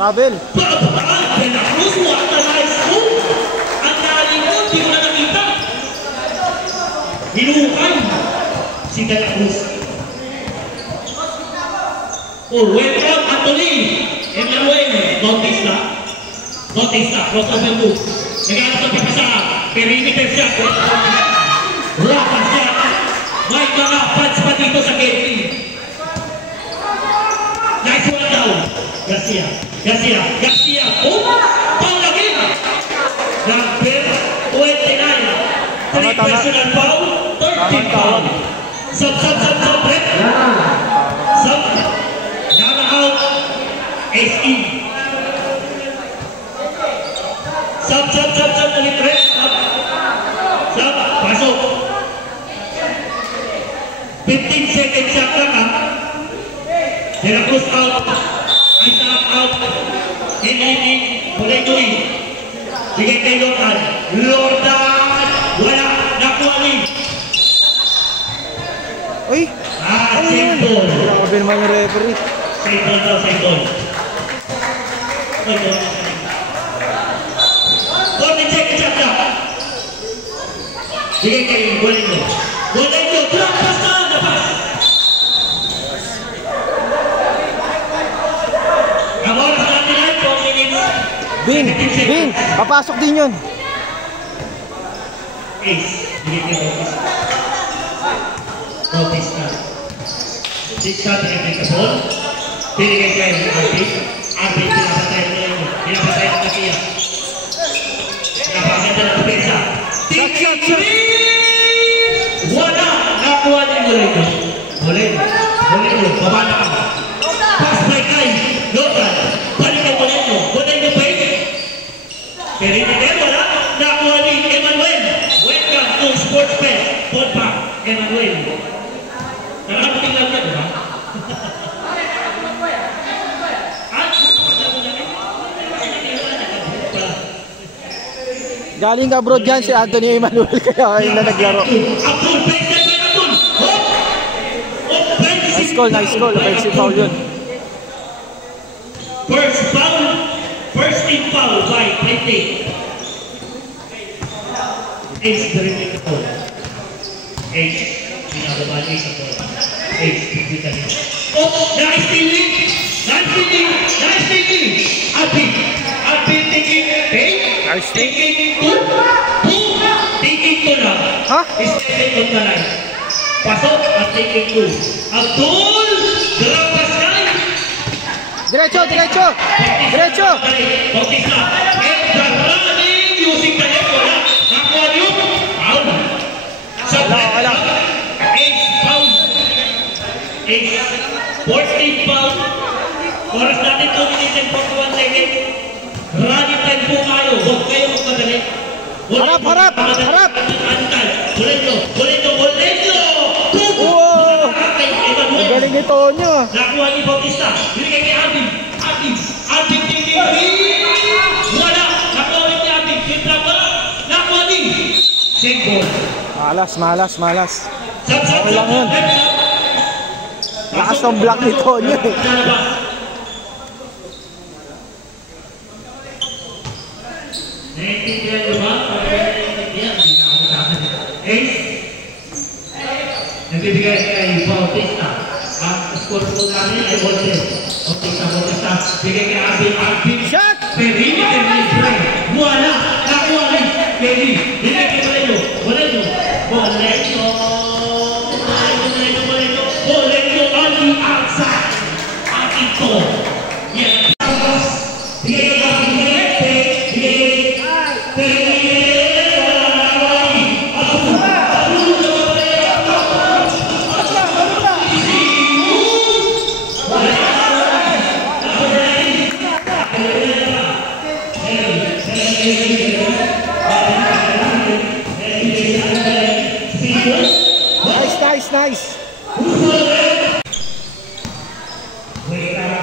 Travel. Santa Cruz, what a nice move! Ang nalikot, di ko na nakita. Hinukay si Santa Cruz. Oh, welcome Anthony Emmanuel Bautista. Crossover move. Nagano sa pipisa. Perimeter shot. Rapas shot. May mga pads pa dito sa gate. Nice one down. Garcia. Oh, palagin. Number 29. 3 personal foul. 13 foul. Sub. Sub. Yana out. SE. Sub. Ulit red. Sub. Pasok. 15 seconds shot lang ha. Santa Cruz out. Isaac out. In. Pulendoy. Bigay kay Lordan. Wala. Nakuha ni. Uy! Same ball. Grabe naman yung referee. Same ball. 14 seconds shot lang. Bigay kay Pulendoy. Trampas na. Napas. Bin, papasok din yun. Ace, binigyan kay Bautista. 6 shot, binigyan ka ball. Binigyan kay Arvin, pinapatay na yun. Pinapatay na Katia. Pinapakita na Pupesa. Wala! Nakuha ni Moleno. Baba na ka. Pass by Kai. Local. Balik kay Moleno. Perimeter, wala. Nakuha ni Emmanuel. Welcome to Sports Fest. Ball back, Emmanuel. Nakakaputing lang yan, diba? Galing abroad yan si Anthony Emmanuel kaya kayo na naglaro. Nice call. Offensive foul yun. First team foul by Pente. Ace the ball. Ace, pinababa Ace ang ball. Ace, pipita niya. Oh, nice stealing. Alvin taking Nice taking two lang. Ha? Stepping on the line. Pasok at taking two. Abdul, Drapas guy. Diretso! Bautista. And the running using the left. Wala. Nakuha niyo. Foul. Wala. Ace foul. Ace. 14 foul. Oras natin 2 minutes and 41 seconds. Running time po kayo. Huwag kayo magmadali. Harap! Bolendo. Wow! Ang galing ni Tonyo. Nakuha ni Bautista. Binigay kay Alvin. Alvin tingin. Wala. Nakuha ni Alvin. Nakuha ni. Same ball. Malas. Okay lang yun. Lakas ng block ni Tonyo eh. Naiintindihan nyo ba? Ace. Nagbibigay kay Bautista. Ang score po namin ay Bautista. Bigay kay Alvin. Shot! Perimeter ni Frey. Wala. Nakuha ni Kelly. Bigay kay Bolendo. On the outside. Akin to. Yan. Bigay kay Alvin. Nice. Wait up.